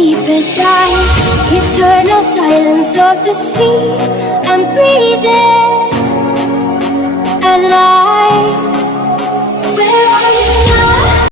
deeper dive, eternal silence of the sea. I'm breathing alive. Where are you now?